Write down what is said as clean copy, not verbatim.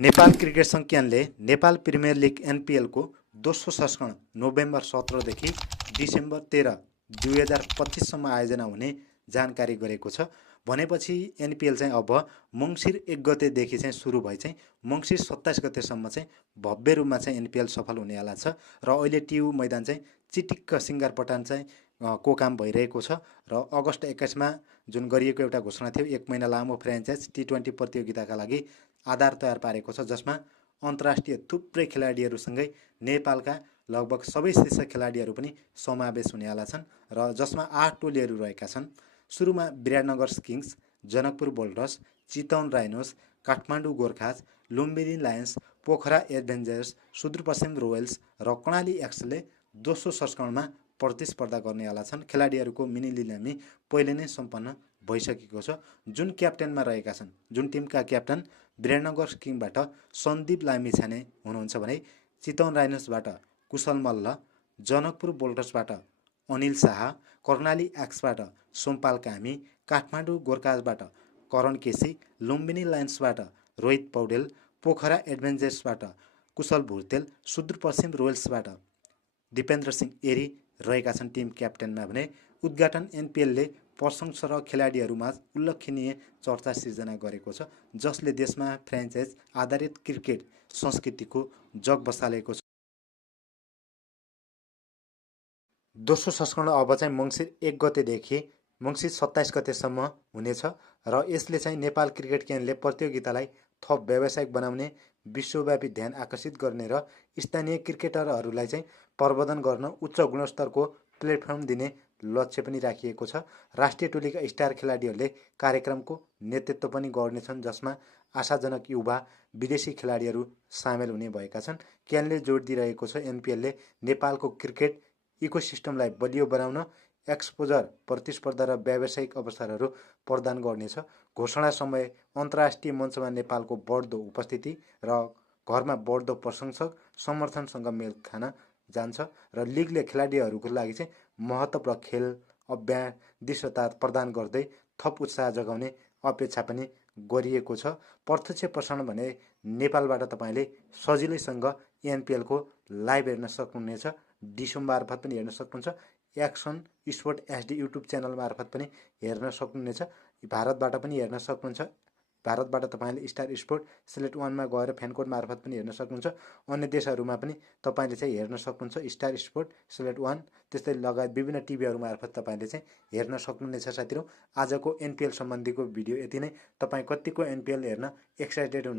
Nepal cricket संज्ञानले Nepal premier league एनपिएलको दोस्रो संस्करण नोभेम्बर 17देखि डिसेम्बर 13, 2025सम्म आयोजना हुने जानकारी गरेको छ। भनेपछि एनपिएल चाहिँ अब मङ्सिर 1 गतेदेखि चाहिँ सुरु भई चाहिँ मङ्सिर 27 गतेसम्म चाहिँ भव्य रूपमा चाहिँ एनपिएल सफल हुनेवाला छ। र अहिले टियु मैदान चाहिँ चिटिक्क सिङ्गारपटान चाहिँ को काम भइरहेको छ। र अगस्त 21मा जुन गरिएको एउटा घोषणा थियो 1 महिना लामो फ्रेन्चाइज T20 प्रतियोगिताका लागि आधार तयार पारेको छ, जसमा अन्तर्राष्ट्रिय थुप्रै खेलाडीहरूसँगै नेपालका लगभग सबै शीर्ष खेलाडीहरू पनि समावेश हुनेवाला छन् र जसमा 8 टोलीहरू रहेका छन्। सुरुमा Biratnagar kings, Janakpur bolters, Chitwan rhinos, Kathmandu gurkhas, Lumbini lions, Pokhara adventures, Sudurpashchim royals र कर्णाली एक्सले दोस्रो संस्करणमा प्रतिस्पर्धा गर्नेवाला छन्। खेलाडीहरूको मिनी लिलामी पहिले नै सम्पन्न भइसकेको छ। जुन क्याप्टेनमा रहेका छन्, जुन टिमका क्याप्टन विराटनगर किङबाट सन्दीप लामिछाने हुनुहुन्छ भने चितवन राइनोसबाट कुशल मल्ल, जनकपुर बोल्टर्सबाट अनिल शाह, कर्णाली एक्सबाट सोमपाल कामी, काठमाडौँ गोर्खाजबाट करण केसी, लुम्बिनी लायन्सबाट रोहित पौडेल, पोखरा एडभेन्चर्सबाट कुशल भुर्तेल, सुदूरपश्चिम रोयल्सबाट दिपेन्द्र सिंह एरी रहेका छन् टिम क्याप्टेनमा। भने उद्घाटन एनपिएलले प्रशंसक र खेलाडीहरूमा उल्लेखनीय चर्चा सिर्जना गरेको छ, जसले देशमा फ्रेन्चाइज आधारित क्रिकेट संस्कृतिको जग बसालेको छ। दोस्रो संस्करण अब चाहिँ मङ्सिर 1 गतेदेखि मङ्सिर 27 गतेसम्म हुनेछ र यसले चाहिँ नेपाल क्रिकेट केन्द्रले प्रतियोगितालाई थप व्यावसायिक बनाउने, विश्वव्यापी ध्यान आकर्षित गर्ने र स्थानीय क्रिकेटरहरूलाई चाहिँ प्रवर्धन गर्न उच्च गुणस्तरको प्लेटफर्म दिने लक्ष्य पनि राखिएको छ। राष्ट्रिय टोलीका स्टार खेलाडीहरूले कार्यक्रमको नेतृत्व पनि गर्नेछन्, जसमा आशाजनक युवा विदेशी खेलाडीहरू सामेल हुने भएका छन्। केन्द्रले जोड दिइरहेको छ एनपिएलले नेपालको क्रिकेट इकोसिस्टमलाई बलियो बनाउन एक्सपोजर, प्रतिस्पर्धा र व्यावसायिक अवसरहरू प्रदान गर्नेछ। घोषणा समय अन्तर्राष्ट्रिय मञ्चमा नेपालको बढ्दो उपस्थिति र घरमा बढ्दो प्रशंसक समर्थनसँग मेल खान जान्छ र लिगले खेलाडीहरूको लागि चाहिँ महत्त्व र खेल अभ्यादिशता प्रदान गर्दै थप उत्साह जगाउने अपेक्षा पनि गरिएको छ। प्रत्यक्ष प्रसारण भने नेपालबाट तपाईँले सजिलैसँग एनपिएलको लाइभ हेर्न सक्नुहुनेछ। डिसो मार्फत पनि हेर्न सक्नुहुन्छ, action sport HD YouTube channel मार्फत पनि हेर्न सक्नुहुनेछ। भारतबाट पनि हेर्न सक्नुहुन्छ। भारतबाट तपाईँले स्टार स्पोर्ट सिलेक्ट 1मा गएर फ्यानकोड मार्फत पनि हेर्न सक्नुहुन्छ। अन्य देशहरूमा पनि तपाईँले चाहिँ हेर्न सक्नुहुन्छ स्टार स्पोर्ट सिलेक्ट 1, त्यस्तै लगायत विभिन्न टिभीहरू मार्फत तपाईँले चाहिँ हेर्न सक्नुहुनेछ। साथीहरू, आजको एनपिएल सम्बन्धीको भिडियो यति नै। तपाईँ कतिको एनपिएल हेर्न एक्साइटेड हुनु